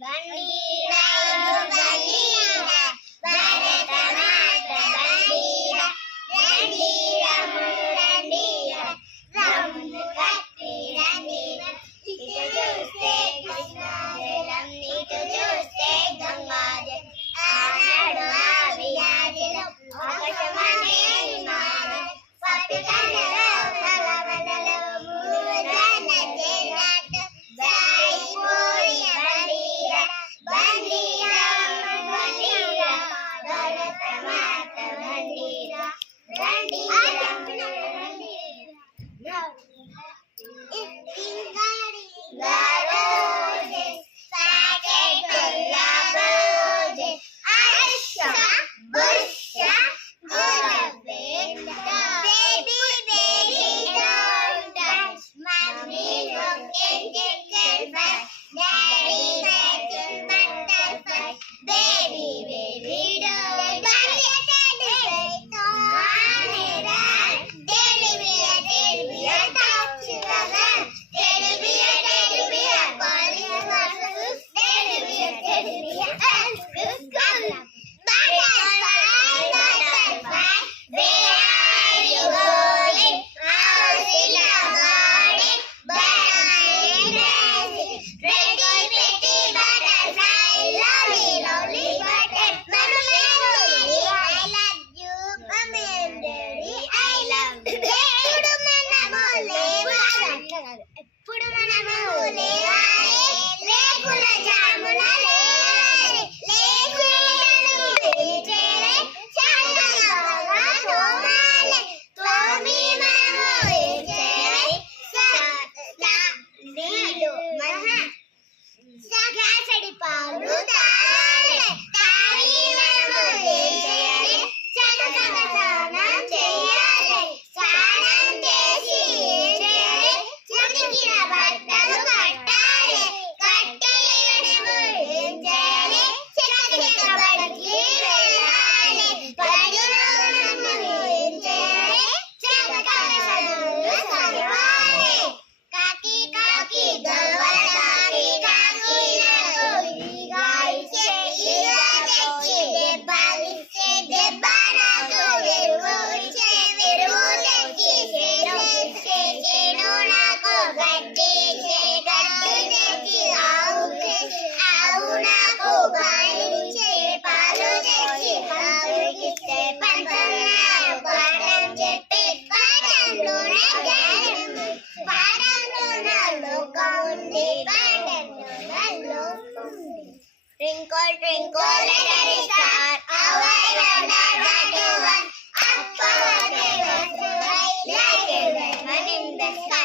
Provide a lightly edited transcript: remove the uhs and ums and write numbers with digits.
బండిరా బండిరా భారత మాత బండిరా రండిరా రండిరా రమ్ము కట్టి రండిరా ఇటు చూస్తే కృష్ణాజలం ఇటు చూస్తే గంగాజలం ఆనాడు ఆవియాజలం ఆకాశమనే హిమాలయం పప్పి కన్నెలో నలవనలో మూలన జనాట సాయిపోయి బండిరా బండిరా బండిరా భారత మాత బండిరా రండిరా ఎప్పుడు మనము లేకుల జాముల పాలు తాగి మనము ఏం చేయాలి స్నానం చేయాలి స్నానం చేసి ఏం చేయాలి ఉతికిన బట్టలు కట్టాలి కట్టి మనము ఏం చేయాలి చక్కగా బడికి వెళ్ళాలి బడిలో మనము ఏం చేయాలి చక్కగా చదువులు చదవాలి కాకి కాకి గవ్వల కాకి కాకి Twinkle, twinkle, little star, how I wonder what you want. Up above the heavens, like a diamond in the sky.